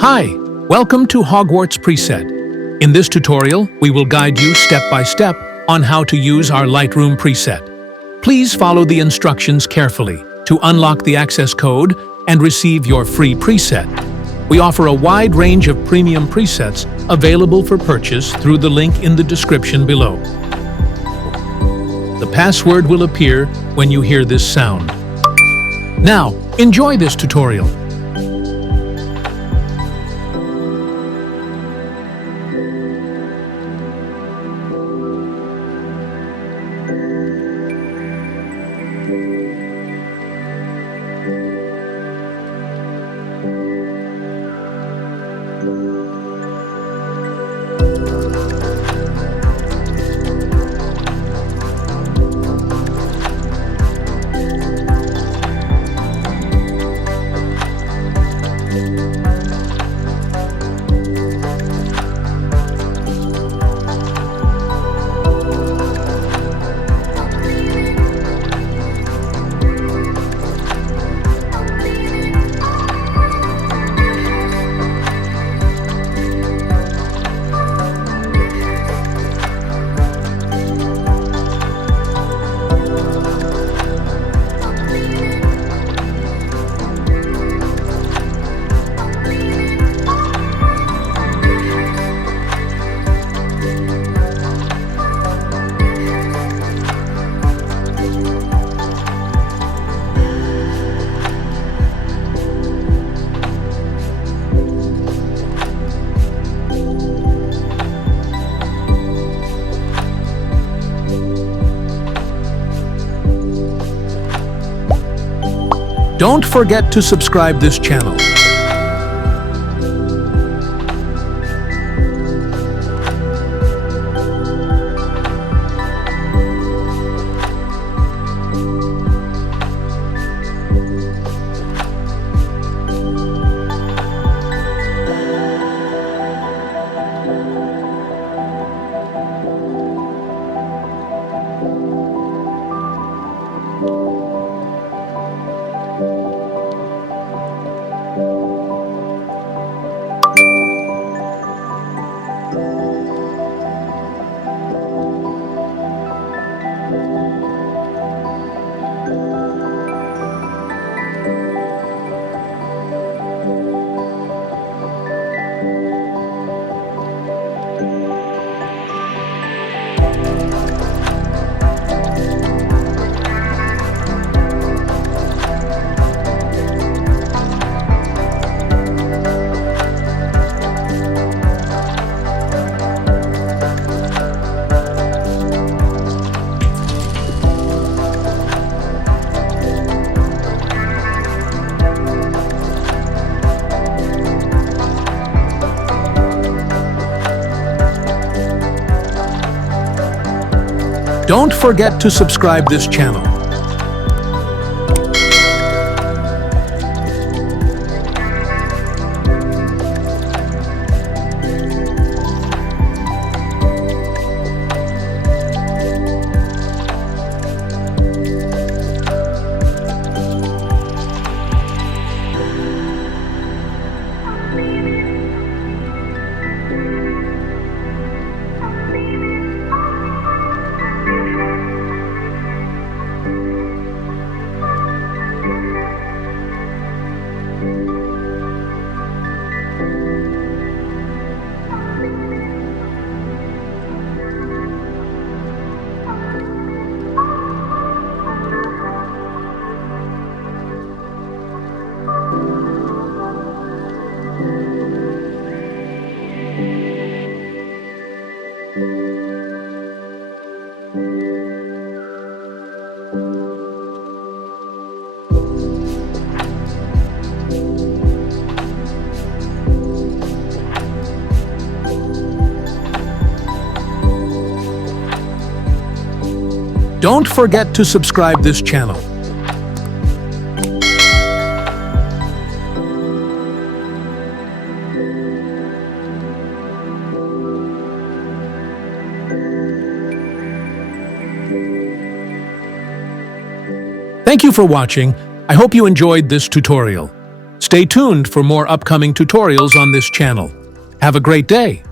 Hi, welcome to 𝗬𝗢𝗡. In this tutorial, we will guide you step by step on how to use our Lightroom preset. Please follow the instructions carefully to unlock the access code and receive your free preset. We offer a wide range of premium presets available for purchase through the link in the description below. The password will appear when you hear this sound. Now, enjoy this tutorial. Don't forget to subscribe this channel. Don't forget to subscribe this channel. Don't forget to subscribe this channel. Thank you for watching. I hope you enjoyed this tutorial. Stay tuned for more upcoming tutorials on this channel. Have a great day!